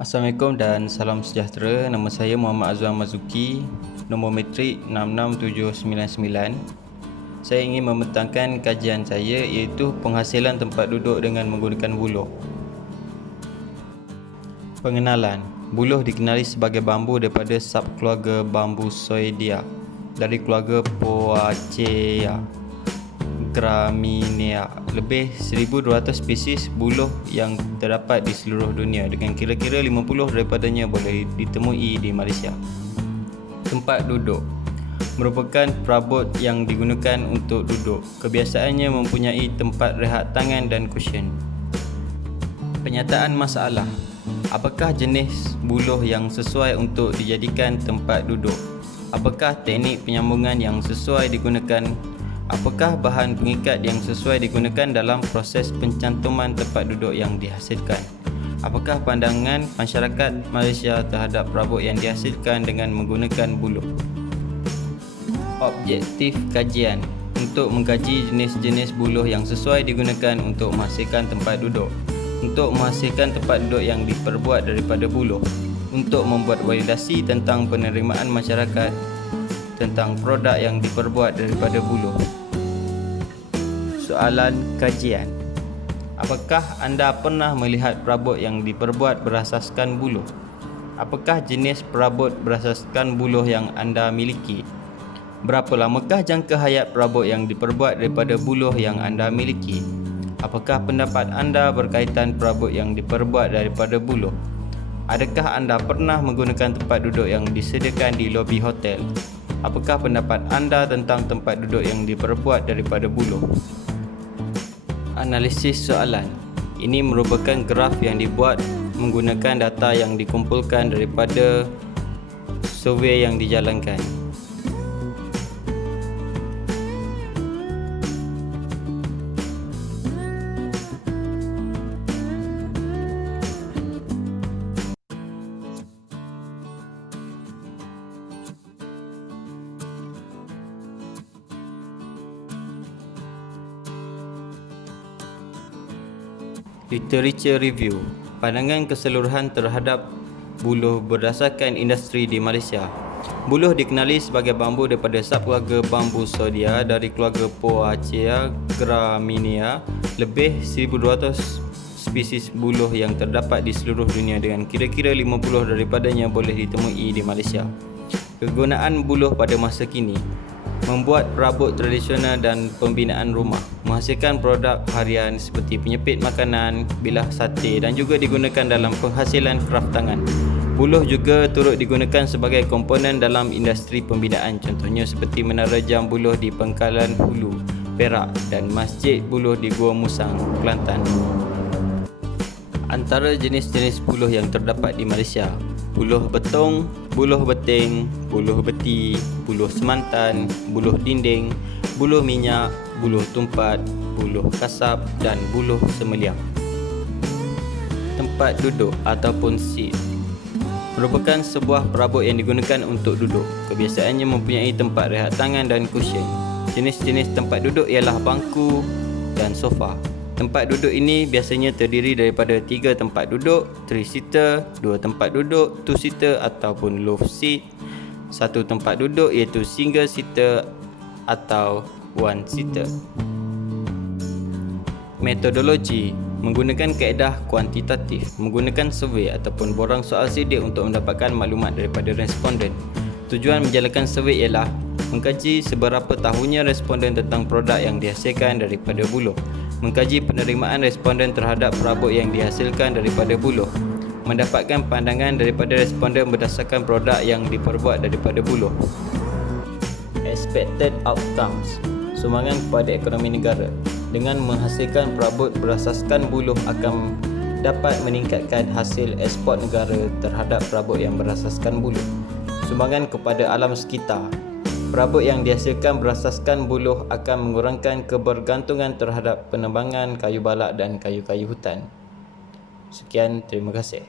Assalamualaikum dan salam sejahtera. Nama saya Muhammad Azwan Mazuki, nombor matrik 66799. Saya ingin membentangkan kajian saya iaitu penghasilan tempat duduk dengan menggunakan buluh. Pengenalan. Buluh dikenali sebagai bambu daripada subkeluarga Bambusoidea dari keluarga Poaceae Gramineae. Lebih 1,200 spesies buluh yang terdapat di seluruh dunia, dengan kira-kira 50 daripadanya boleh ditemui di Malaysia. Tempat duduk merupakan perabot yang digunakan untuk duduk. Kebiasaannya mempunyai tempat rehat tangan dan cushion. Penyataan masalah. Apakah jenis buluh yang sesuai untuk dijadikan tempat duduk? Apakah teknik penyambungan yang sesuai digunakan? Apakah bahan pengikat yang sesuai digunakan dalam proses pencantuman tempat duduk yang dihasilkan? Apakah pandangan masyarakat Malaysia terhadap perabot yang dihasilkan dengan menggunakan buluh? Objektif kajian untuk mengkaji jenis-jenis buluh yang sesuai digunakan untuk menghasilkan tempat duduk, untuk menghasilkan tempat duduk yang diperbuat daripada buluh, untuk membuat validasi tentang penerimaan masyarakat tentang produk yang diperbuat daripada buluh. Soalan kajian. Apakah anda pernah melihat perabot yang diperbuat berasaskan buluh? Apakah jenis perabot berasaskan buluh yang anda miliki? Berapa lamakah jangka hayat perabot yang diperbuat daripada buluh yang anda miliki? Apakah pendapat anda berkaitan perabot yang diperbuat daripada buluh? Adakah anda pernah menggunakan tempat duduk yang disediakan di lobi hotel? Apakah pendapat anda tentang tempat duduk yang diperbuat daripada buluh? Analisis soalan. Ini merupakan graf yang dibuat menggunakan data yang dikumpulkan daripada survey yang dijalankan. Literature review. Pandangan keseluruhan terhadap buluh berdasarkan industri di Malaysia. Buluh dikenali sebagai bambu daripada subkeluarga Bambusoidea dari keluarga Poaceae Gramineae. Lebih 1,200 spesies buluh yang terdapat di seluruh dunia, dengan kira-kira 50 daripadanya boleh ditemui di Malaysia. Kegunaan buluh pada masa kini: membuat perabot tradisional dan pembinaan rumah, menghasilkan produk harian seperti penyepit makanan, bilah sate, dan juga digunakan dalam penghasilan kraft tangan. Buluh juga turut digunakan sebagai komponen dalam industri pembinaan, contohnya seperti menara jam buluh di Pangkalan Hulu, Perak, dan masjid buluh di Gua Musang, Kelantan. Antara jenis-jenis buluh yang terdapat di Malaysia: buluh betong, buluh beting, buluh beti, buluh semantan, buluh dinding, buluh minyak, buluh tumpat, buluh kasap, dan buluh semeliang. Tempat duduk ataupun seat merupakan sebuah perabot yang digunakan untuk duduk. Kebiasaannya mempunyai tempat rehat tangan dan cushion. Jenis-jenis tempat duduk ialah bangku dan sofa. Tempat duduk ini biasanya terdiri daripada 3 tempat duduk, 3-seater, 2 tempat duduk, 2-seater ataupun loft seat, 1 tempat duduk iaitu single-seater atau 1-seater. Metodologi menggunakan kaedah kuantitatif, menggunakan survey ataupun borang soal sidik untuk mendapatkan maklumat daripada responden. Tujuan menjalankan survey ialah mengkaji seberapa tahunya responden tentang produk yang dihasilkan daripada buluh, mengkaji penerimaan responden terhadap perabot yang dihasilkan daripada buluh, mendapatkan pandangan daripada responden berdasarkan produk yang diperbuat daripada buluh. Expected outcomes, sumbangan kepada ekonomi negara. Dengan menghasilkan perabot berasaskan buluh akan dapat meningkatkan hasil ekspor negara terhadap perabot yang berasaskan buluh. Sumbangan kepada alam sekitar. Perabot yang dihasilkan berasaskan buluh akan mengurangkan kebergantungan terhadap penebangan kayu balak dan kayu-kayu hutan. Sekian, terima kasih.